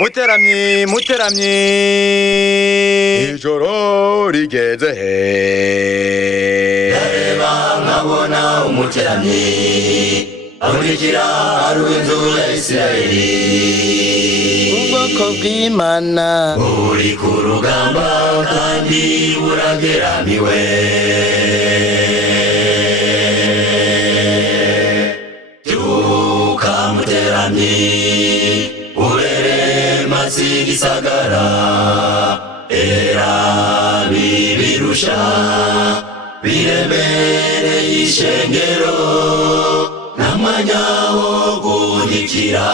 muteramyi muteramyi ijoro rigeze he Dareba nkabona umuteramyi abonekera ari inzu ya Isirayeli ubwoko bw'Imana uri ku rugamba kandi burageramiwe byuka muteramyi ubere mazi gisagara era bibirusha biremere ishengero namanya wo guhikira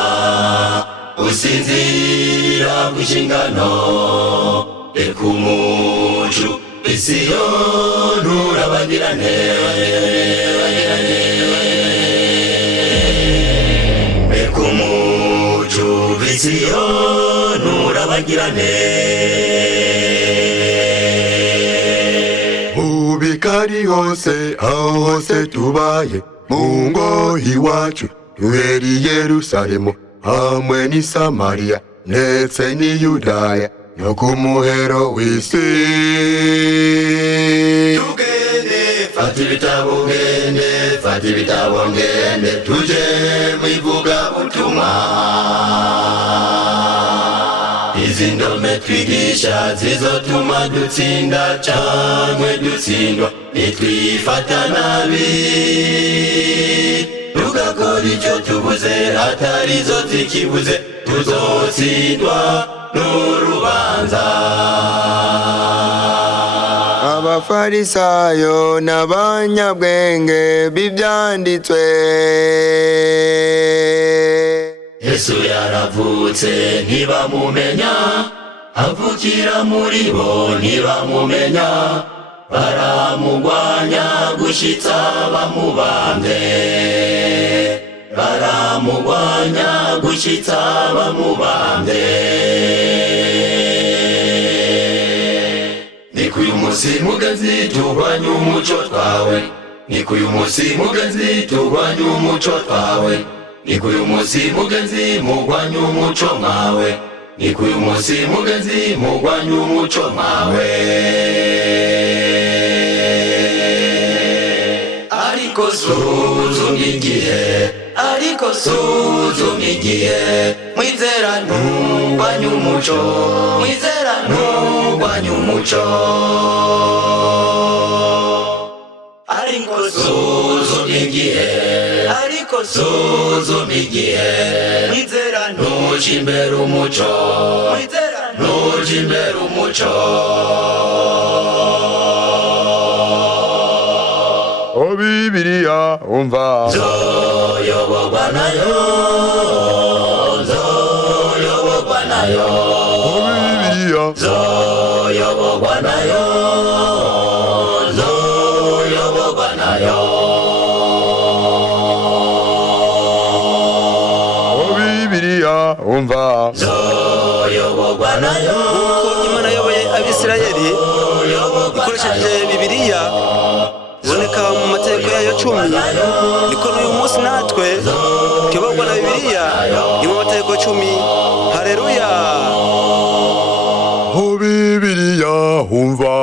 usinzira kw'inshingano reka umucu isiyo nturabagirane reka umucu isiyo nturabagirane ubikari hose aho hose tubaye mu ngo iwacu duhera i Yerusalemu hamwe n'i Samariya ndetse n'i Yudaya no ku muhero w'isi tugende fata ibitabo ngende tuje mu ivugabutumwa izi ndome twigisha zizotuma dutsinda canke dutsindwa nitwifata nabi tugakora icyo tubuze atarizo zikibuze tuzotsindwa n'urubanza. Abafarisayo n'abanyabwenge b'ibyanditswe Yesu yaravutse ntibamumenya avukira muri bo ntibamumenya baramugwanya gushitsa bamubambe baramugwanya gushitsa bamubambe nikuyu musi mugenzi turwanya umuco twawe nikuyu musi mugenzi turwanya umuco twawe nikuyu musi mugenzi mugwanya umuco mwawe nikuyu musi mugenzi mugwanya umuco mwawe ariko suzuma igihe mwizera ntugwanya umuco mwizera ntugwanya umuco ariko suzuma igihe mwizera ntuje imbere umuco mwizera ntuje imbere umuco o Bibiliya umva zoyoborwa nayo o Bibiliya zoyoborwa nayo o Bibiliya umva zoyoborwa nayo uko Imana yayoboye Abisirayeli ikoresheje Bibiliya iboneka mu mategeko yayo 10 niko n'uyu munsi natwe tuyoborwa na Bibiliya ni mu mategeko 10. Haleluya. o Bibiliya umva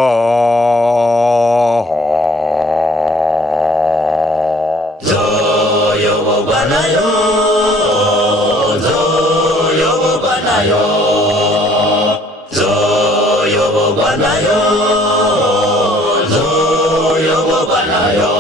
zoyoborwa nayo zoyoborwa nayo zoyoborwa nayo zoyoborwa nayo